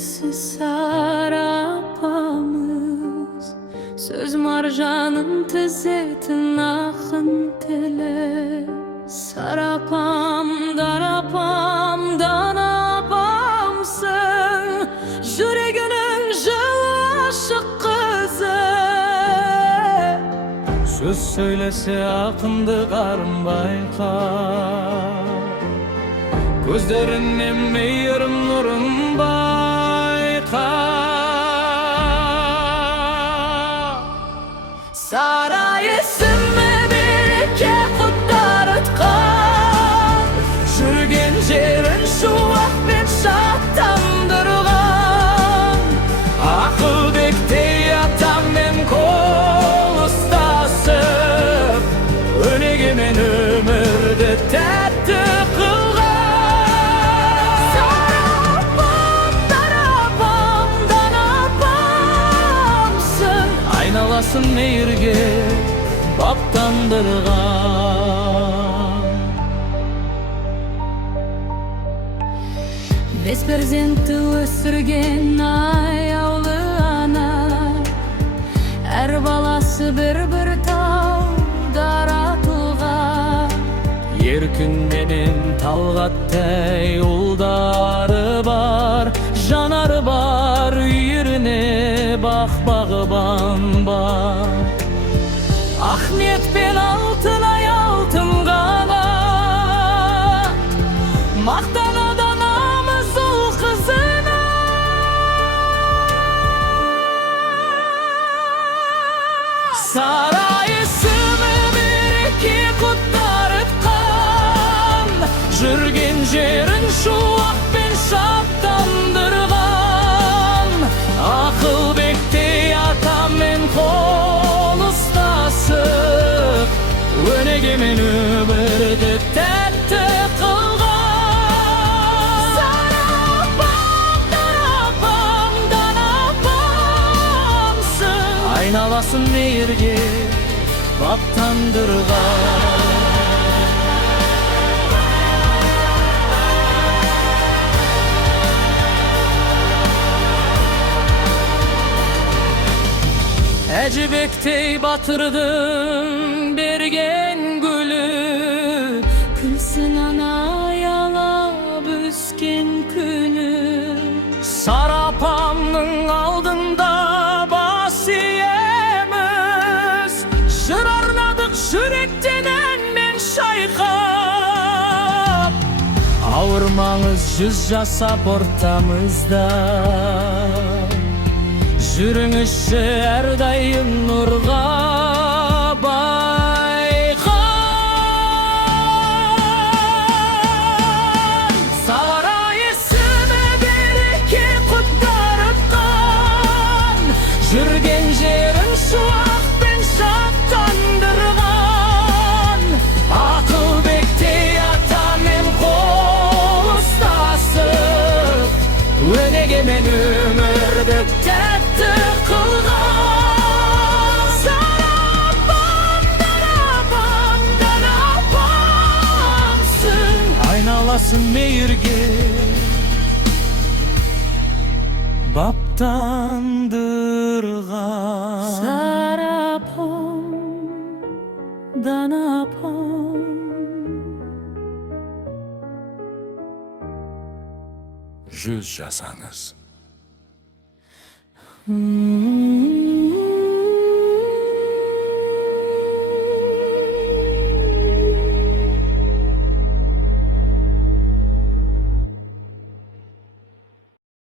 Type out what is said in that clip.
Ellisi sarapamız, söz marjanın tizzetin akın tele. Sarapam, darapam apamsın, yüreğinin жылы aşık kızı. Söz söylese akındı karın bayka, gözlerinin meyrim nurun bayka. Sarayısını birike kutlarıtkan, жүрген жерін шуақ пен шаттандырған. Ақылбектей атаммен қол ұстасып, өнегемен өмірді тәтті қылған. Сарапам, дарапам, данапамсың, Айналасын мейірге баптандырған. бес перзентті өсірген аяулы ана, әр баласы бір-бір тау даратылған. Еркін менен талғаттай ұлдары бар, жанары бар, үйіріне бақ-бағыбан бар. Ахмет пен алтынай алтын ғана, мақтанады намыс ұл қызына. Sarayısını birike kutlarıtkan, жүрген жерін шуақ пен шаттандырған. Ақылбектей атаммен қол ұстасып, өнегемен өмірді тәтті қылған. Сарапам, дарапам, данапамсың, Айналасын мейірге баптандырған. Әжібектей батырдың берген гүлі, күлсін ана аялап өскен күні. Сарапамның алдында бас иеміз, жыр арнадық жүректен әнмен шайқап. Ауырмаңыз жүз жасап ортамызда, жүріңізші әрдайым нұрға байқан. Sarayısını birike kutlarıtkan, жүрген жерін шуақ пен шаттандырған. Ақылбектей атамен қол ұстасып, өнегемен өмірді тәтті қылған. Сарапам, дарапам, данапамсың, Айналасын мейірге баптандырған. сарапам, данапам. Жүз жасаңыз.